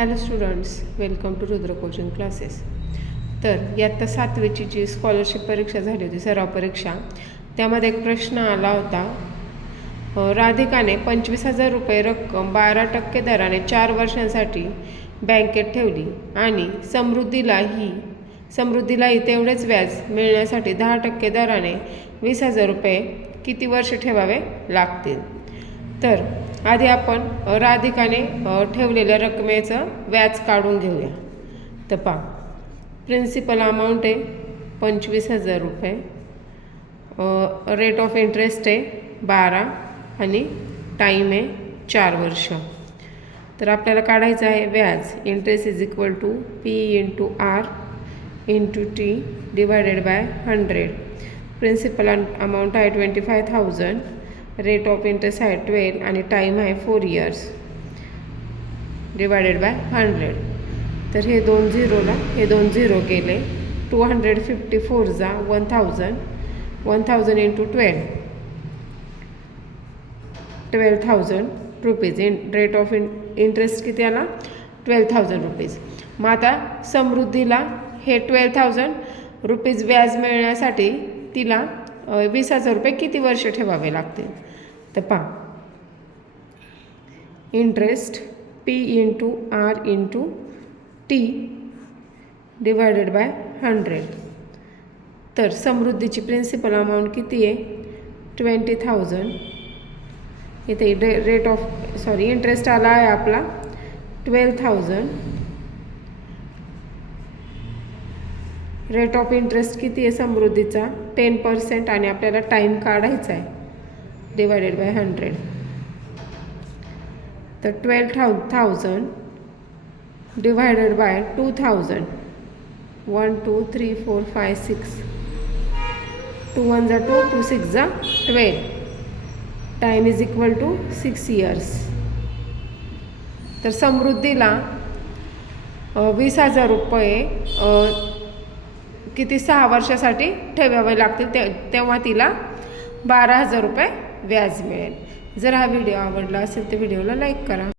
Hello students, welcome to Rudra coaching classes. तर इयत्ता 7वीची जी scholarship परीक्षा झाली होती, सराव परीक्षा, त्यामध्ये एक प्रश्न आला होता. राधिकाने 25,000 रुपये रक्कम 12% दराने 4 वर्षांसाठी बँकेत ठेवली आणि समृद्धीलाही तेवढेच व्याज मिळण्यासाठी 10% दराने 20,000 रुपये किती वर्ष ठेवावे लागतील. तर आधी आपण राधिकाने ठेवलेल्या रकमेचं व्याज काढून घेऊया. तर पहा, प्रिन्सिपल अमाऊंट आहे 25,000 रुपये, रेट ऑफ इंटरेस्ट आहे 12 आणि टाईम आहे 4 वर्ष. तर आपल्याला काढायचं आहे व्याज. Interest is equal to P into R into T divided by 100. Principal amount आहे 25,000, रेट ऑफ इंटरेस्ट आहे 12 आणि टाईम आहे 4 इयर्स डिवायडेड बाय 100. तर हे 2 झिरो गेले. 254 जा 1000 into 12,000 rupees. Rate of interest किती आला? 12,000 रुपीज. मग आता समृद्धीला हे 12,000 रुपीज व्याज मिळण्यासाठी तिला 20,000 रुपये किती वर्ष ठेवावे लागतील. तर पहा, interest P into R into T divided by 100. तर समृद्धीची प्रिन्सिपल अमाऊंट किती आहे? 20,000. इथे इंटरेस्ट आला आहे आपला 12,000. रेट ऑफ इंटरेस्ट किती आहे समृद्धीचा? 10% आणि आपल्याला टाईम काढायचा आहे डिवायडेड बाय 100. तर 12,000 डिवायडेड बाय 2,000. 1 2 3 4 5 6. 2 1 जा 2, 2 6 जा 12. Time is equal to 6 years. तर समृद्धीला 20,000 रुपये किती 6 वर्षासाठी ठेवावे लागतील. तेव्हा तिला 12,000 रुपये व्याज मिळेल. जर हा व्हिडिओ आवडला असेल तर व्हिडिओला लाईक करा.